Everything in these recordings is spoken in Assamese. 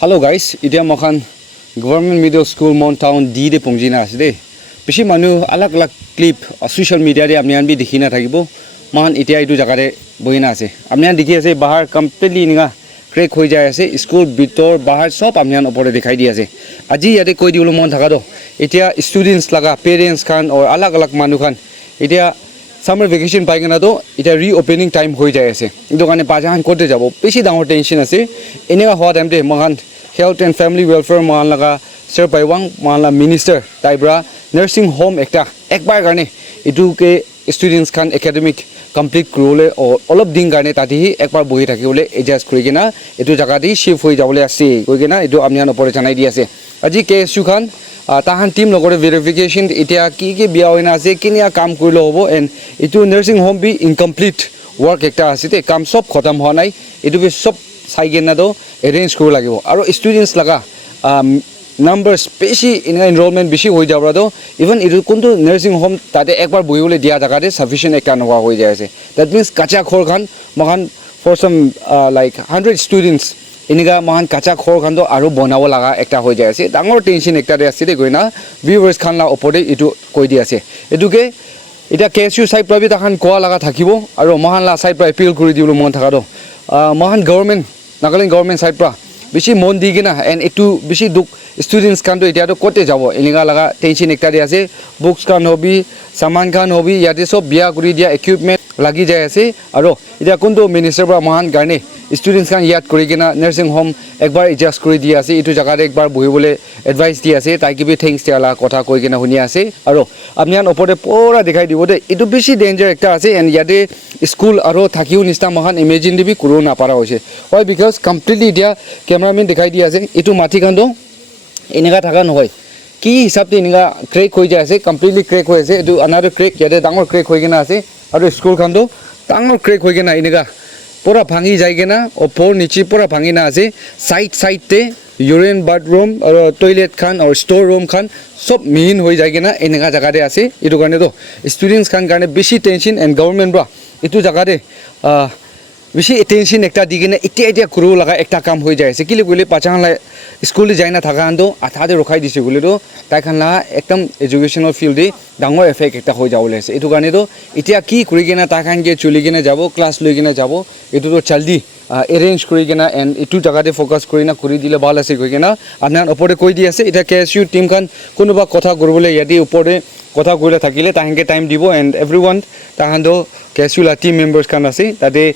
Hello guys, idia makan government middle school Montown D de pongjina ase de. Bishi manu alag clip social media de amnian bi dikhina thakibo. Man itia itu jaga de boina ase. Amnian dikhi ase bahar completely ninga crack hoi jai ase. School bitor bahar sob amnian opore dikhai di ase. Aji yate koi diulo mon thaka do. Itia students laga parents khan or alag manu khan itia summer vacation pai gana to ita reopening time hoi jai ase edu kane pajan kote jabo beshi dangor tension ase enega hwa time de mahan health and family welfare mahan laga sir paiwang mahan la minister taibra nursing home ekta ekbar garne edu ke students khan academic complete krole or all of ding garne tati hi ekbar bohi thakibole adjust kurigena edu jaga di shift hoi jabole ase koigena edu amnian opore janai di ase aji KSU khan tahan team logore verification itia ki bia hoina ase kinia kam kurilo hobo and itu nursing home bi incomplete work ekta asite kam sob khatam hoa nai itu bi sob saigena do arrange kuru lagibo aro students laga numbers beshi in enrollment beshi hoi jabra do even itu kuntu nursing home tade ekbar bohibole dia jaga de sufficient ekta nowa hoi jai ase that means kacha khor khan mahan for some like 100 students iniga mahan kacha khor khan do aro bonawo laga ekta hoi jai ase dangor tension ekta de ase de goina viewers khan la opore itu koi di ase eduke ita KSU side pra bi takhan koa laga thakibo aro mahan la side pra appeal kuri diulo mon thaka do mahan government Nagaland government side pra bishi mon digina and itu bishi duk students khan do itia do kote jabo iniga laga tension ekta de ase books khan hobi saman khan hobi yate sob bia kuri dia equipment lagi jai ase aro itia kuntu minister pra mahan garne students khan yat kurigena nursing home ekbar adjust kuri dia ase itu jaga de ekbar bohibole advice dia ase tai kibi thanks tiala kotha koigena huni ase aro amnian opore pura dikhai dibo de itu bishi danger ekta ase and yate school aro thakiu nista mahan imagine dibi kuru na para hoise why because completely dia cameraman dikhai dia ase itu mathi khan do enega thaka nohoi ki hisab te enega crack hoi jai ase completely crack hoi ase itu another crack yate dangor crack hoigena ase aro school khan do dangor crack hoigena enega pura bhangi jaigena opor niche pura bhangi na ase side te urine bathroom or toilet khan or store room khan sob min hoi jaigena enega jaga de ase etu karne to students khan karne beshi tension and government bra etu jaga de beshi attention ekta digena itia kuru laga ekta kam hoi jai ase kile gole pachang la school jaina thaka ando atha de rokhai dise gole to tai khan la ekdam educational field de dangor effect ekta hoi jawole ase etu karne to itia ki kurigena ta khan ge chuligena jabo class loigena jabo etu to jaldi arrange kurigena and etu jaga de focus kurina kuri dile bal ase koigena amnan opore koi di ase eta KSU team khan konuba kotha gorobole yadi opore kotha goile thakile tahange time dibo and everyone tahando KSU la team members khan ase tade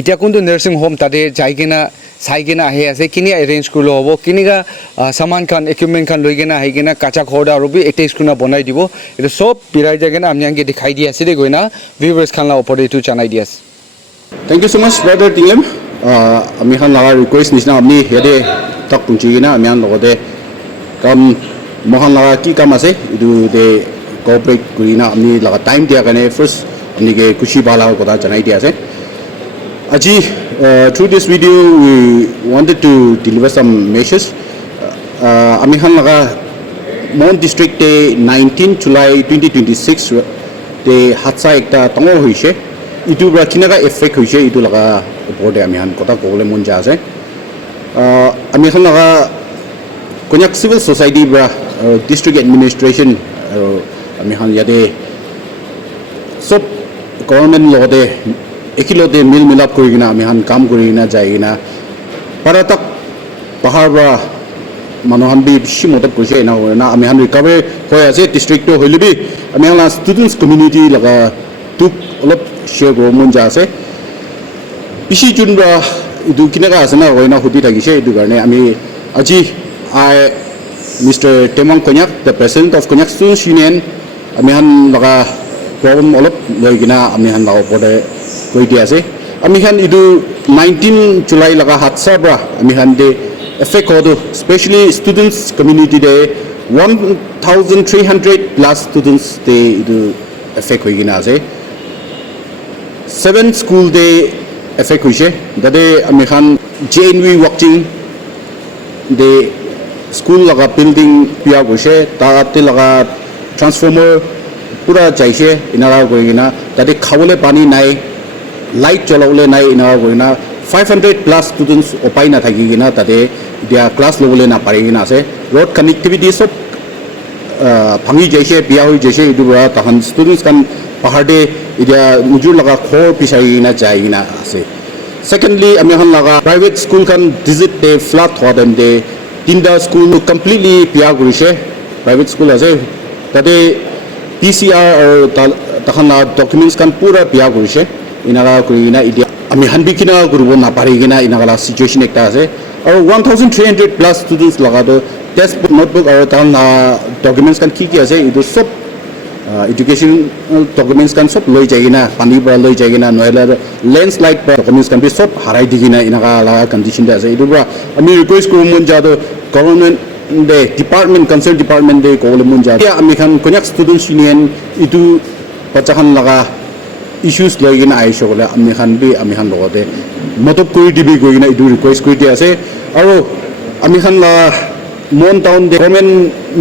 itia kuntu nursing home tade jaigena saigena ahe ase kini arrange kulo hobo kiniga saman khan equipment khan loigena haigena kacha khoda robi attach kuna bonai dibo etu sob pirai jagena amniange dikhai di ase de goina viewers khan la opore tu chanai di ase. Thank you so much, brother Tinglam. Ami khan laga request nisna amni yade tak punchi na amian logode kam mohan laga ki kam ase idu de cooperate kurina amni laga time dia kane first amni ke kushi bala kota janai dia ase. Aji through this video we wanted to deliver some messages. Ami khan laga Mon district de 19 July 2026 de hatsa ekta tongor hoise itu bra kinaga effect hoise itu laga opor de ami han kota kole mon ja ase ami khan laga Konyak civil society bra district administration ami han yade sob government law de ekilo de mil milap korigina ami han kam korigina jaigina para tak bahar bra manohan bi bishi modap koise na ami han recover hoi ase district to hoilibi ami han students community laga tuk olop share go mon ja ase bishi junra idu kinaga asana hoina hudi thagise idu garne ami aji I Mr. Temang Konyak, the president of Konyak Students Union ami han laga problem olop loigina ami han laga pode koi dia ase ami han idu 19 July laga hatsa bra ami han de effect hodo especially students community de 1300 plus students de idu effect hoigina ase 7 school de effect hoise dade ami khan JNV watching de school laga building pia hoise ta te laga transformer pura jaise inara goigina dade khawole pani nai light cholawle nai inara goina 500 plus students opai na thaki gina tade এতিয়া ক্লাছ ল'বলৈ নাপাৰি কিনে আছে ৰোড কানেক্টিভিটি চব ভাঙি যাইছে বিয়া হৈ যাইছে এইটোৰ পৰা তাহান ষ্টুডেণ্টছ কান পাহাৰতে এতিয়া নিজৰ লগা খৰ বিচাৰি কিনে যাই কিনে আছে সেকেন্ডলি আমি এখন লগা প্ৰাইভেট স্কুল খান ডিজিট ডে ফ্লাড হোৱা টাইমতে তিনিটা স্কুল কমপ্লিটলি বিয়া কৰিছে প্ৰাইভেট স্কুল আছে তাতে PCR আৰু তাহান ডকুমেণ্টছ খান পুৰা বিয়া কৰিছে এনেকুৱা কৰি কিনে এতিয়া আমি হানবি কিনা কৰিব নাপাৰি কিনা এনেকুৱা চিটুৱেশ্যন একটা আছে আৰু 1300 প্লাছ ষ্টুডেণ্টছ লগাটো টেক্সট বুক নোটবুক আৰু তাহান ডকুমেণ্টছ খান কি আছে এইটো চব এডুকেশ্যন ডকুমেণ্টছ খান চব লৈ যায় কিনা পানীৰ পৰা লৈ যায় কিনা নহ'লে লেণ্ডশ্লাইড পৰা ডকুমেণ্টছ খান চব হাৰাই দি কিনা এনেকুৱা লগা কণ্ডিশ্যনতে আছে এইটোৰ পৰা আমি ৰিকুৱেষ্ট কৰোঁ মন যাওঁতো গভৰ্ণমেণ্ট দে ডিপাৰ্টমেণ্ট কনচাৰ্ণ ডিপাৰ্টমেণ্ট দে ক'বলৈ মন যায় এতিয়া আমি খান কন্যাক ষ্টুডেণ্টছ ইউনিয়ন এইটো বাচ্চাখান লগা ইছ্যুজ লৈ কিনে আহিছোঁ ক'লে আমি খান লগতে মদত কৰি দিবি গৈ কিনে এইটো ৰিকুৱেষ্ট কৰি দিয়া আছে আৰু আমি খান মন টাউন গভৰ্ণমেণ্ট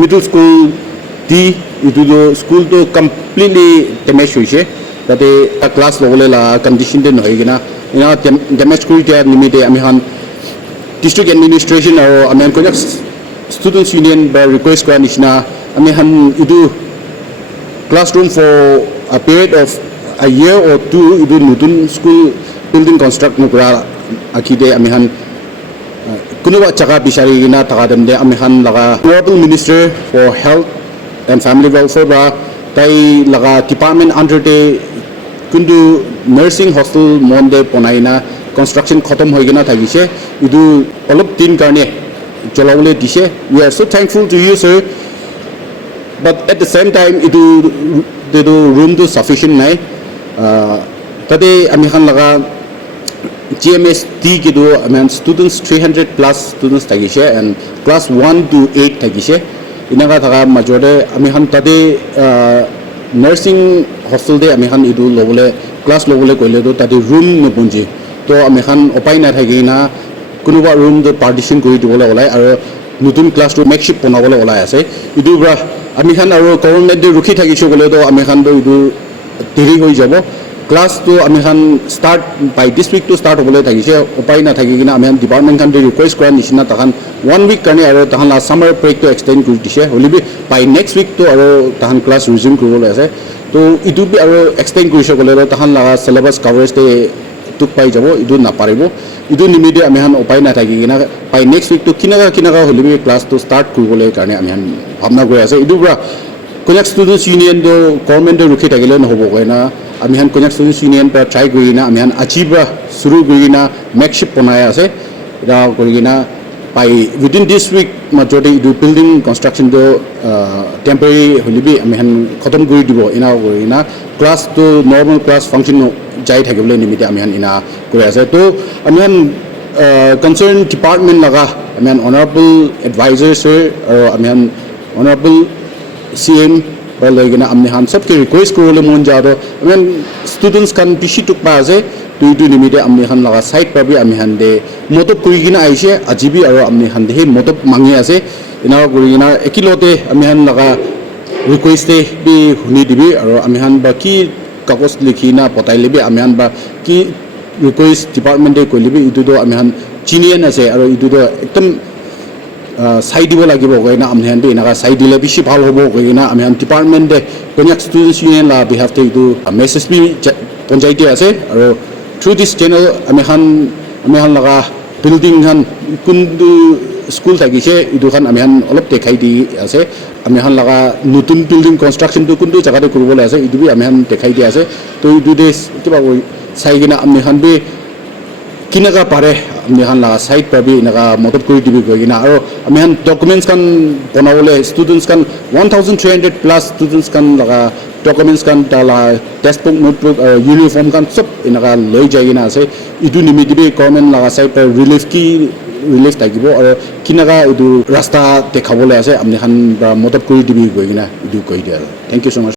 মিডল স্কুল দি এইটো স্কুলটো কমপ্লিটলি ডেমেজ হৈছে তাতে ক্লাছ ল'বলৈ কণ্ডিশ্যনতে নহয় কিনা ডেমেজ কৰি দিয়া নিমিত্তে আমি খান ডিষ্ট্ৰিক্ট এডমিনিষ্ট্ৰেশ্যন আৰু আমি কন্যাক ষ্টুডেণ্টছ ইউনিয়ন বা ৰিকুৱেষ্ট কৰাৰ নিচিনা আমি খান এইটো classroom for a period of a year or two idu nutun school building construct nukra akide ami han kunuba chaka bishari gina takadem de ami han laga honorable minister for health and family welfare ba tai laga department under de kundu nursing hostel monde ponaina construction khatam hoi gina thagise idu olop din karne cholawole dise we are so thankful to you sir but at the same time idu the room to sufficient nai tade ami khan laga GMS T kido amen students 300 plus students tagise and class 1 to 8 tagise inaga thaga majode ami khan tade nursing hostel de ami khan idu lobole class lobole koile do tade room no bunji to ami khan opai na thagina kunuba room de partition kori dibole olai aro nutun classroom makeshift bonabole olai ase idu bra আমি খান আৰু গভৰ্ণমেণ্টে ৰখি থাকিছোঁ ক'লেতো আমি খান এইটো দেৰি হৈ যাব ক্লাছটো আমি খান ষ্টাৰ্ট বাই দিছ উইকটো ষ্টাৰ্ট হ'বলৈ থাকিছে উপায় নাথাকি কিনে আমি ডিপাৰ্টমেণ্ট খান ৰিকুৱেষ্ট কৰাৰ নিচিনা তাহান 1 উইক কাৰণে আৰু তাহান ছামাৰ ব্ৰেকটো এক্সটেণ্ড কৰি দিছে হ'লেবি বাই নেক্সট উইকটো আৰু তাহান ক্লাছ ৰিজিউম কৰিবলৈ আছে তো ইটো আৰু এক্সটেণ্ড কৰিছে ক'লেতো তাহান লগা চিলেবাছ কাভাৰেজতে টোক পাই যাব ইটো নাপাৰিব ইটো নিমিত্তে আমি খান উপায় নাথাকি কিনে বাই নেক্সট উইকটো কিনাকা হ'লেবি ক্লাছটো ষ্টাৰ্ট কৰিবলৈ কাৰণে আমি খান ভাৱনা কৰি আছে এইটোৰ পৰা কন্যাক ষ্টুডেণ্টছ ইউনিয়নটো গভৰ্ণমেণ্টে ৰখি থাকিলে নহ'ব কয় না আমি খান কন্যাক ষ্টুডেণ্টছ ইউনিয়ন পৰা ট্ৰাই কৰি কিনে আমি খান আজিৰ পৰা শুৰু কৰি কিনে মেকশ্বিফ্ট বনাই আছে এটা কৰি কিনে বাই উইদিন দিছ উইক মাজতে এইটো বিল্ডিং কনষ্ট্ৰাকশ্যনটো টেম্পৰেৰী হ'লেবি আমি খান খতম কৰি দিব এনে কৰি কিনে ক্লাছটো নৰ্মেল ক্লাছ ফাংচন যাই থাকিবলৈ নিমিত্তে আমি খান এনে কৰি আছে তো আমি খান কনচাৰ্ণ ডিপাৰ্টমেণ্ট লগা আমি খান অনাৰেবল এডভাইজাৰ্ছ আৰু আমি খান অনাৰেবল CM লৈ কিনে আমি খান চবকে ৰিকুৱেষ্ট কৰিবলৈ মন যাওঁ আমি ষ্টুডেণ্টছ খান বেছি টোক পা আছে দুইটো নিমিত্তে আমি খান লগা চাইড পাবি আমি খান দে মতব কৰি কিনে আহিছে আজিবি আৰু আমি খান দে সেই মতব মাঙি আছে এনেকুৱা কৰি কিনে একেলগতে আমি খান লগা ৰিকুৱেষ্টে বি শুনি দিবি আৰু আমি খান বা কি কাগজ লিখি না পতাই লিবি আমি খান বা কি ৰিকুৱেষ্ট ডিপাৰ্টমেণ্টে কৰি লিবি এইটোতো আমি খান জিনিয়ন আছে আৰু এইটোতো একদম চাই দিব লাগিব কয় না আমি হেনতে এনেকুৱা চাই দিলে বেছি ভাল হ'ব কয় না আমি ডিপাৰ্টমেণ্টে কন্যাক ষ্টুডেণ্টছ ইউনিয়ন লা বিহাফতে এইটো মেছেজ বি পঞ্চায়তে আছে আৰু থ্ৰু দিছ চেনেল আমি খান লগা বিল্ডিং খান কোনটো স্কুল থাকিছে এইটো খান আমি খান অলপ দেখাই দি আছে আমি খান লগা নতুন বিল্ডিং কনষ্ট্ৰাকশ্যনটো কোনটো জেগাতে কৰিবলৈ আছে এইটো বি আমি খান দেখাই দি আছে তো এইটো দে কিবা চাই কিনে আমি খান বি কিনাকা পাৰে আমি খান লগা চাইড পাবি এনেকুৱা মদত কৰি দিবি গৈ কিনে আৰু আমি খান ডকুমেণ্টছ খান বনাবলৈ ষ্টুডেণ্টছ খান 1300 প্লাছ ষ্টুডেণ্টছ খান লগা ডকুমেণ্টছ খান তালা টেক্সট বুক নোটবুক আৰু ইউনিফৰ্ম খান চব এনেকুৱা লৈ যাই কিনে আছে এইটো নিমিত্তে গভৰ্ণমেণ্ট লগা চাইড পাই ৰিলিফ থাকিব আৰু কিনাকা এইটো ৰাস্তা দেখাবলৈ আছে আমি খান মদত কৰি দিবি গৈ কিনে এইটো কৈ দিয়ে আৰু থেংক ইউ ছ' মাছ